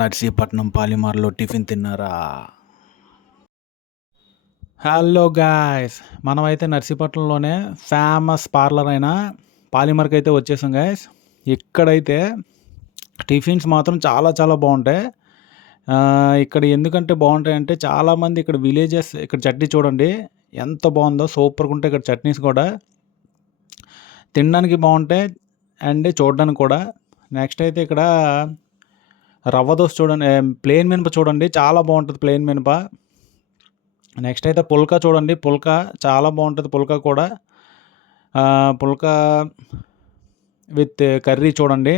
Narsipatnam పాలిమార్లో tiffin తిన్నారా? Hello guys, మనమైతే నర్సీపట్నంలోనే famous parlour అయిన పాలిమర్కి అయితే వచ్చేసాం గాయస్. ఇక్కడైతే టిఫిన్స్ మాత్రం చాలా చాలా బాగుంటాయి. ఇక్కడ ఎందుకంటే బాగుంటాయంటే చాలామంది ఇక్కడ విలేజెస్ ఇక్కడ చట్నీ చూడండి ఎంత బాగుందో, సూపర్గా ఉంటాయి ఇక్కడ చట్నీస్ కూడా. తినడానికి బాగుంటాయి అండ్ చూడడానికి కూడా. నెక్స్ట్ అయితే ఇక్కడ రవ్వ దోశ చూడండి, ప్లెయిన్ మినప చూడండి చాలా బాగుంటుంది ప్లెయిన్ మినప. నెక్స్ట్ అయితే పుల్కా చూడండి, పుల్కా చాలా బాగుంటుంది పుల్కా కూడా. పుల్కా విత్ కర్రీ చూడండి.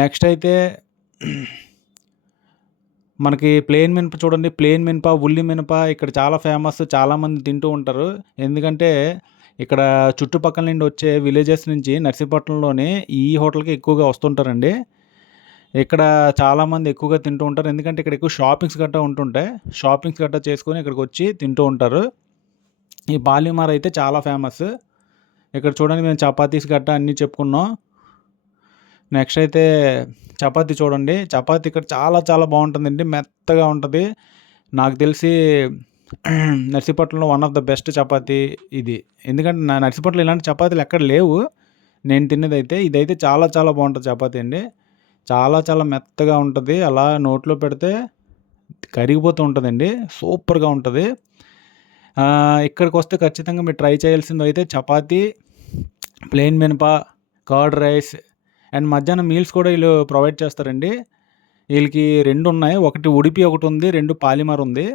నెక్స్ట్ అయితే మనకి ప్లెయిన్ మినప చూడండి, ప్లెయిన్ మినప, ఉల్లి మినప ఇక్కడ చాలా ఫేమస్, చాలామంది తింటూ ఉంటారు. ఎందుకంటే ఇక్కడ చుట్టుపక్కల నుండి వచ్చే విలేజెస్ నుంచి నర్సీపట్నంలోని ఈ హోటల్కి ఎక్కువగా వస్తుంటారండి. ఇక్కడ చాలామంది ఎక్కువగా తింటూ ఉంటారు, ఎందుకంటే ఇక్కడ ఎక్కువ షాపింగ్స్ గట్రా ఉంటుంటాయి. షాపింగ్స్ గట్రా చేసుకొని ఇక్కడికి వచ్చి తింటూ ఉంటారు. ఈ పాలిమార్ అయితే చాలా ఫేమస్. ఇక్కడ చూడండి మేము చపాతీస్ గట్రా అన్నీ చెప్పుకున్నాం. నెక్స్ట్ అయితే చపాతీ చూడండి, చపాతీ ఇక్కడ చాలా చాలా బాగుంటుందండి, మెత్తగా ఉంటుంది. నాకు తెలిసి నర్సీపట్నంలో one of the best chapati ఇది. ఎందుకంటే నా నర్సీపట్నంలో ఇలాంటి చపాతీలు ఎక్కడ లేవు నేను తిన్నదైతే. ఇదైతే చాలా చాలా బాగుంటుంది చపాతీ అండి, చాలా చాలా మెత్తగా ఉంటుంది, అలా నోట్లో పెడితే కరిగిపోతూ ఉంటుందండి, సూపర్గా ఉంటుంది. ఇక్కడికి వస్తే ఖచ్చితంగా మీరు ట్రై చేయాల్సింది అయితే చపాతీ, ప్లెయిన్ మినప, కర్డ్ రైస్ అండ్ మధ్యాహ్నం మీల్స్ కూడా వీళ్ళు ప్రొవైడ్ చేస్తారండి. వీళ్ళకి 2 ఉన్నాయి, ఒకటి ఉడిపి ఒకటి ఉంది, 2 పాలిమర్ ఉంది.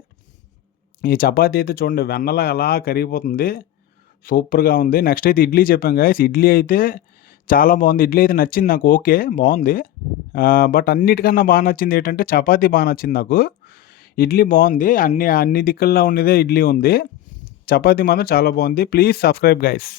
ఈ చపాతీ అయితే చూడండి వెన్నలా ఎలా కరిగిపోతుంది, సూపర్గా ఉంది. నెక్స్ట్ అయితే ఇడ్లీ చెప్పాం గాయస్, ఇడ్లీ అయితే చాలా బాగుంది. ఇడ్లీ అయితే నచ్చింది నాకు, ఓకే బాగుంది. బట్ అన్నిటికన్నా బాగా నచ్చింది ఏంటంటే చపాతీ బాగా నచ్చింది నాకు. ఇడ్లీ బాగుంది, అన్ని దిక్కుల్లో ఉన్నదే ఇడ్లీ ఉంది. చపాతీ మాత్రం చాలా బాగుంది. Please subscribe guys.